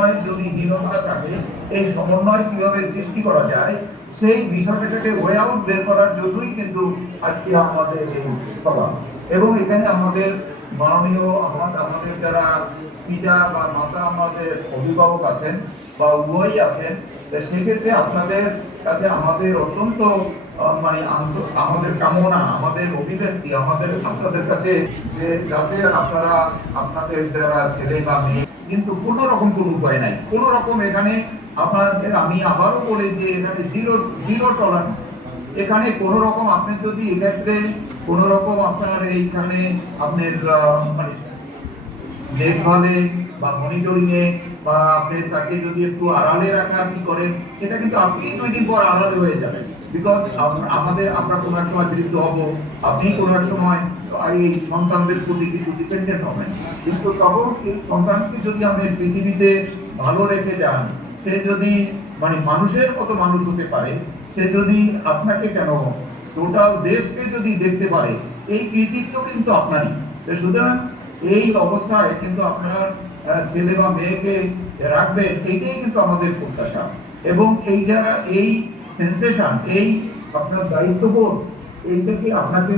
সমন্বয় যদি হীনতা থাকে, এই সমন্বয় কীভাবে সৃষ্টি করা যায়, সেই বিষয়টাকে ওয়ে আউট বের করার জন্যই কিন্তু আজকে আমাদের এই সভা। এবং এখানে আমাদের মাননীয় আমাদের আমাদের যারা পিতা বা মাতা আমাদের অভিভাবক আছেন বা উভয়ই আছেন সেক্ষেত্রে আপনাদের কাছে আমাদের অত্যন্ত মানে আমাদের কামনা, আমাদের অভিব্যক্তি, আমাদের আপনাদের কাছে যে যাতে আপনারা, আপনাদের যারা ছেলে বা মেয়ে, কিন্তু কোনো রকম কোনো উপায় নাই। কোনো রকম এখানে আপনাদের, আমি আবারও বলি যে এখানে জিরো জিরো টলারেন্স এখানে কোন রকম আপনি যদি এক্ষেত্রে কোন রকম আপনার এইখানে আপনার মানে দেখভালে বা মনিটরিং এ বা আপনি তাকে যদি একটু আড়ালে রাখার কি করেন এটা কিন্তু আপনি দুই দিন পর আড়ালে হয়ে যাবেন। বিকজ আমাদের, আমরা কোনো সময় বিরুদ্ধ হব, আপনি কোনো সময় এই সন্তানদের প্রতি কিন্তু ডিপেন্ডেন্ট হবেন। কিন্তু তখন এই সন্তানকে যদি আপনি পৃথিবীতে ভালো রেখে যান, সে যদি মানে মানুষের মতো মানুষ হতে পারে, সে যদি আপনাকে কেন টোটাল দেশকে যদি দেখতে পারে, এই কৃতিত্ব কিন্তু আপনারই। সুতরাং এই অবস্থায় কিন্তু আপনার আহ, ছেলে বা মেয়েকে রাখবে এটাই কিন্তু আমাদের প্রত্যাশা। এবং এই যারা এই সেন্সেশন এই আপনার দায়িত্ববোধ এইটাকে আপনাকে